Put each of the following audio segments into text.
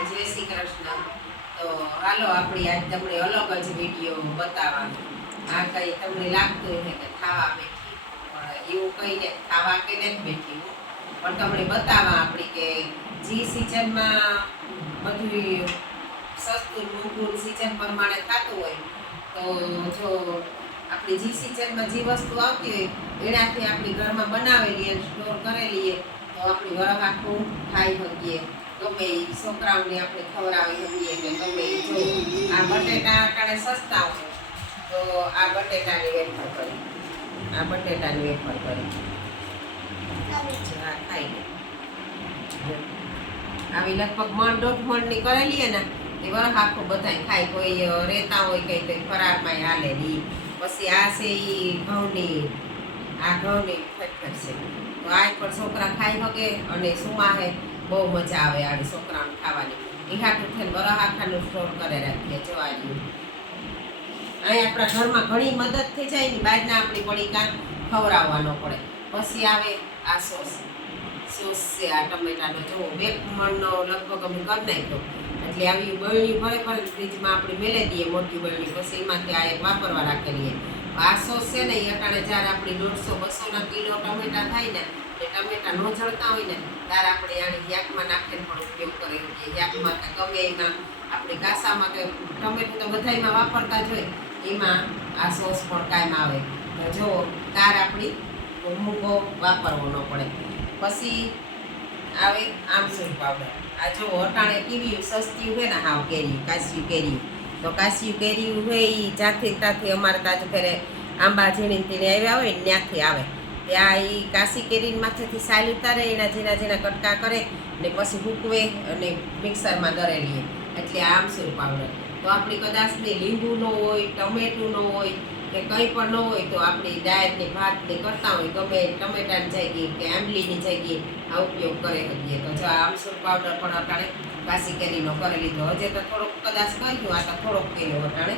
જય શ્રી કૃષ્ણ. તો હાલો, આપણી આજ તમને અલગ જ વીડિયો બતાવવાનો. આ કઈ તમને લાગતું હોય કે ખાવા બેઠી, પણ એવું કહીને ખાવા કે જ બેઠી પણ તમને બતાવવા આપણી કે જી સિઝનમાં બધું સસ્તું મોંઘું સિઝન પ્રમાણે થતું હોય, તો જો આપણી જી સિઝનમાં જે વસ્તુ આવતી હોય, એનાથી આપણી ઘરમાં બનાવેલી સ્ટોર કરેલી તો આપણી વરખ આખું ખાઈ શકીએ? ગમે ઈ છોકરાઓને આપણે ખવડાવી શકીએ કે ગમે ઈ જો. આ બટેટા અટાણે સસ્તા હોય. તો આ બટેટાની વેફર કરી. આ બટેટાની વેફર કરી. આ ખાઈ આવી લગભગ મણ દોઢ મણની કરેલી ને, એ વરખ આખું બધાય ખાય. કોઈ રહેતા હોય કઈ કઈ ફરારમાં હાલે ઈ. પછી આ છે એ ઘઉંની, આ ઘઉંની ફટફટ છે. તો આ પણ છોકરા ખાઈ શકે અને સુમાહે બહુ મજા આવે આવી છોકરાઓને ખાવાની. ઈહાટું થઈને બરહ આખાનું સ્ટોર કરે રાખીએ જો આ અહીં આપણા ઘરમાં ઘણી મદદ થઈ જાય ને, બહારના આપણી પડી કાન ખવડાવવાનો પડે. પછી આવે આ સોસ. સોસ છે, આ ટમેટાનો જો બે મણનો લગભગ અમે કરી નાખ્યો. એટલે આવી બળણી ભરે ભરે ફ્રીજમાં આપણે મેલે દઈએ, મોટી બળણી પછી એમાંથી આ એક વાપરવા રાખેલી આ છે ને એ અટાણે જ્યારે આપણે દોઢસો, બસોના કિલો ટમેટા થાય ને, એ ટમેટા ન જળતા હોય ને, ત્યારે આપણે આને યાકમાં નાખીને પણ ઉપયોગ કરી શકીએ યાકમાં કે ગમે આપણે કાસામાં કે ટમેટું તો બધાયમાં વાપરતા જ હોય, એમાં આ સોસ પણ કાયમ આવે. તો જો, તાર આપણી મૂકો વાપરવો ન પડે. પછી આવે આમસૂર પાવડર. આ જો, અટાણે કેવી સસ્તી હોય ને, હાવ કેરી કાસ્યું કેરી. તો કાશ્યું કેરી હોય એ જાતે ત્યાંથી અમારે તાજુ ઘરે આંબા ઝીણી તેને આવ્યા હોય ત્યાંથી આવે. ત્યાં એ કાશી કેરી માથેથી સાલ ઉતારે, એના ઝીણા ઝીણા કટકા કરે ને પછી હૂકવે અને મિક્સરમાં દરે લઈએ એટલે આ આમસૂર પાવડર. તો આપણી કદાચ ને લીંબુ ન હોય, ટમેટું ન હોય કે કંઈ પણ ન હોય, તો આપણી ડાયટની ભાતની કરતા હોય, ગમે ટમેટાની જગ્યાએ કે આંબલીની જગ્યાએ આ ઉપયોગ કરે શકીએ તો જો આમસૂર પાવડર પણ અટાણે કાશી કેરીનો કરી લીધો. હજે તો થોડોક કદાચ કર્યું, આ તો થોડોક કર્યો અટાણે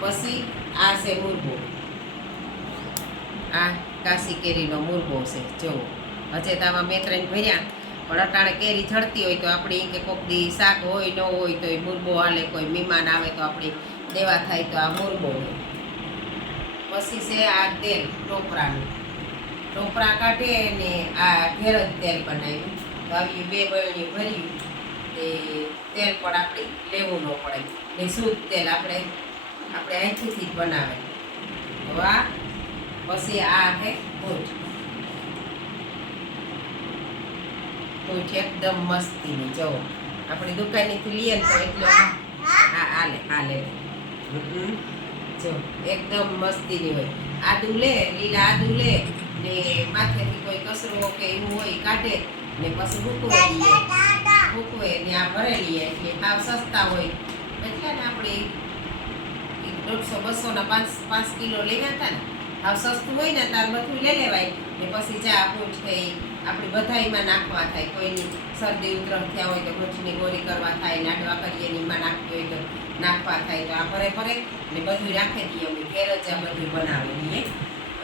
પછી આ છે મુરબો આ કાશી કેરીનો મુરબો છે જો હજે તો આમાં મેં ત્રણ ભર્યા, પણ અટાણે કેરી ઝડતી હોય તો આપણી કે કોક દી શાક હોય, ન હોય તો એ મુરબો હાલે, કોઈ મહેમાન આવે તો આપણી દેવા થાય તો આ મુરબો હોય. પછી છે આ તેલ ટોપરાનું ટોપરા કાઢે ને આ ઘેર તેલ બનાવ્યું. આવી બે બરણી ભર્યું તે તેલ પણ આપણે લેવું ન પડે. ને શુદ્ધ તેલ આપણે આપણે અહીંથી જ બનાવે. તો આ, પછી આ છે ભૂંજ. ભૂંજ એકદમ મસ્તીની જવો આપણી દુકાનેથી લઈએ ને તો એટલે આ આલે આલે. જો, એકદમ મસ્તીની હોય. આદુ લે, લીલા આદુ લે, ને માથેથી કોઈ કચરો કે એવું હોય, કાઢે. ને પછી ભૂકવે ભૂકવે ત્યાં ભરેલી ભરે એટલે ભાવ સસ્તા હોય. એટલે ને આપણે દોઢસો, બસો બસોના પાંચ પાંચ કિલો લેવા હતા ને. ભાવ સસ્તું હોય ને તાર બધું લઈ લેવાય. ને પછી ચા પૂંછ થઈ આપણે બધાયમાં નાખવા થાય. કોઈની શરદી, ઉધરસ થયા હોય તો ગોઠની ગોળી કરવા થાય. નાડવા કરીએ ને એમાં નાખવી હોય તો નાખવા થાય. તો આ ભરે ભરે ને બધું રાખી દઈએ અમે. ઘેર જ આ બધું બનાવી દઈએ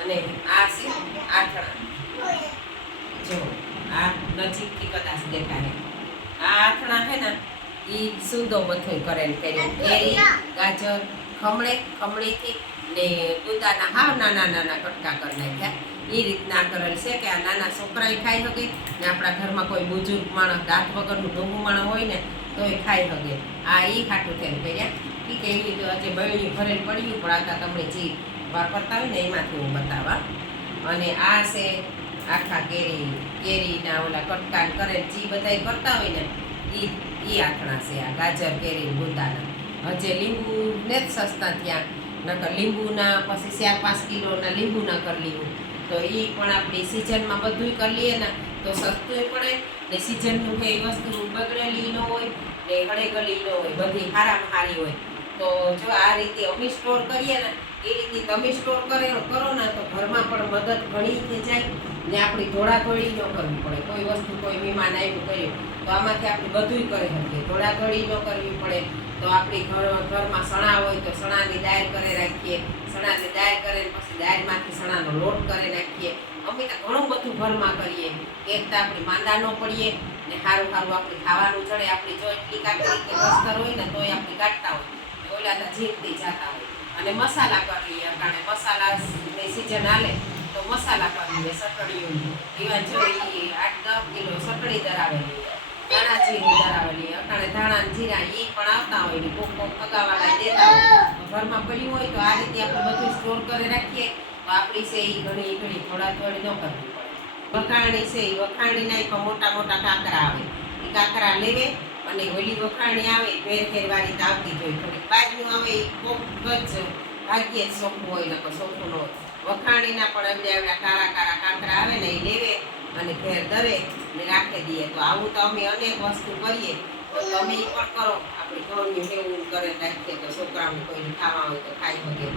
અને આ છે આઠણા જો. આ નજીકથી કદાચ દેખાય. આ આથણા છે ને એ સુદો મથું કરેલ કર્યું. કેરી ગાજર ખમણે ખમણીથી ને ગુંદાના હાવ નાના નાના કટકા કરી નાખ્યા. એ રીતના કરેલ છે કે આ નાના છોકરાએ ખાઈ શકે ને આપણા ઘરમાં કોઈ બુજુર્ગ માણસ દાંત વગરનું ડોંગું માણસ હોય ને તો એ ખાઈ શકે. આ એ ખાટું થયેલ કર્યા. કે એવી તો આજે બળણી ભરેલ પડ્યું પણ આ તમને જે વાપરતા હોય ને એમાંથી હું બતાવવા અને આ છે આખા કેરી કેરીના ઓલા કટકાન કરે જે બધાય કરતા હોય ને એ એ આખણા છે આ ગાજર, કેરી ગુંદાના હજે લીંબુ ને જ સસ્તા ત્યાં નકર લીંબુના પછી ચાર પાંચ કિલોના લીંબુના કરી લીધું. તો એ પણ આપણે સિઝનમાં બધું કરી લઈએ ને, તો સસ્તું પડે. ને સિઝનનું કે વસ્તુ બગડેલી ન હોય, ને હળેગલી ન હોય, બધી સારામાં સારી હોય. તો જો આ રીતે અમે સ્ટોર કરીએ ને એ રીતે તમે સ્ટોર કરે કરો ને તો ઘરમાં પણ મદદ ઘણી થઈ જાય ને આપણી ધોળાધોળી ન કરવી પડે. કોઈ વસ્તુ, કોઈ મહેમાન આવ્યું કર્યું તો આમાંથી આપણે બધુંય કરી શકીએ. ધોળાધોળી ન કરવી પડે તો આપણી ઘર, ઘરમાં સણા હોય તો સણાની દાયર કરી રાખીએ. સણાની દાયર કરીને પછી દાયરમાંથી સણાનો લોટ કરી નાખીએ. અમે તો ઘણું બધું ઘરમાં કરીએ. એક તો આપણે માંદા ન પડીએ ને સારું સારું આપણે ખાવાનું ચડે. આપણી જો એટલી કાઢી હોય ને તોય આપણે કાઢતા હોય ઓલા તો જીતતી જતા હોય. અને મસાલા કરી લઈએ. કારણ મસાલાની સિઝન હાલે, તો મસાલા કરી લઈએ સટડીયું એવા જો ઈ આઠ દસ કિલો સટડી ધરાવેલી ધાણા જીરું ધરાવેલી અટાણે ધાણા જીરા એ પણ આવતા હોય ને કોક કોક પગાવાળા દેતા હોય. ઘરમાં પડ્યું હોય તો આ રીતે આપણે બધું સ્ટોર કરી રાખીએ. તો છે એ ઘણી ઘણી થોડા થોડી ન વખાણી છે એ વખાણીના પણ મોટા મોટા કાંકરા આવે. એ કાંકરા લેવે અને ઓલી વખાણી આવે ભેર વાળી તો આવતી જ હોય. થોડીક બાજનું આવે એ કોક જ ભાગ્યે જ સોખું હોય, નકર સોખું ન હોય. વખાણીના પણ અમને એવડા કારા કારા કાંકરા આવે ને એ લેવે અને ઘેર દરે ને રાખી દઈએ તો આવું તો અમે અનેક વસ્તુ કરીએ. તો તમે એ પણ કરો. આપણે ઘરની એવું કરે રાખીએ તો છોકરાઓને કોઈને ખાવા હોય તો ખાઈ શકે.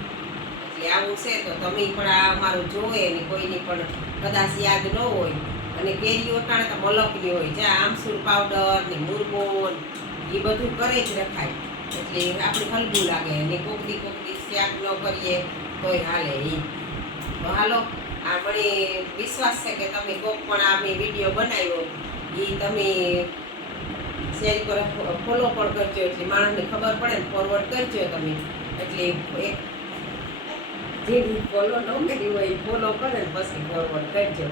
એટલે આવું છે તો તમે પણ આ અમારું જોવે ને કોઈની પણ કદાચ યાદ ન હોય અને કેરી ઓટાણે તો મલકની હોય. જ્યાં આમસૂર પાવડર ને મુરગો એ બધું કરે જ રખાય. એટલે આપણે હલકું લાગે. ને કોકડી કોકડી શાક ન કરીએ, તોય હાલે એ હાલો, આ મને વિશ્વાસ છે કે તમે કોક પણ આ મેં વીડિયો બનાવ્યો એ તમે શેર કરો, ફોલો પણ કરજો. એટલે માણસને ખબર પડે ને ફોરવર્ડ કરજો તમે. એટલે એક જે ફોલો ન કરી હોય, ફોલો કરે ને પછી ફોરવર્ડ કરજો.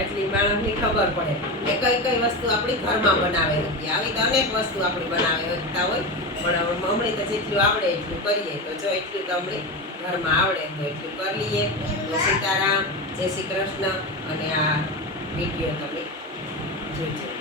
એટલી માણસની ખબર પડે કે કઈ કઈ વસ્તુ આપણી ઘરમાં બનાવે હતી આવી તો અનેક વસ્તુ આપણે બનાવી શકતા હોય. પણ હમણાં તો જેટલું આવડે એટલું કરીએ. તો જો એટલું તો હમણાં ઘરમાં આવડે તો એટલું કરી લઈએ. તો સીતારામ, જય શ્રી કૃષ્ણ. અને આ વીડિયો તમે જોજો.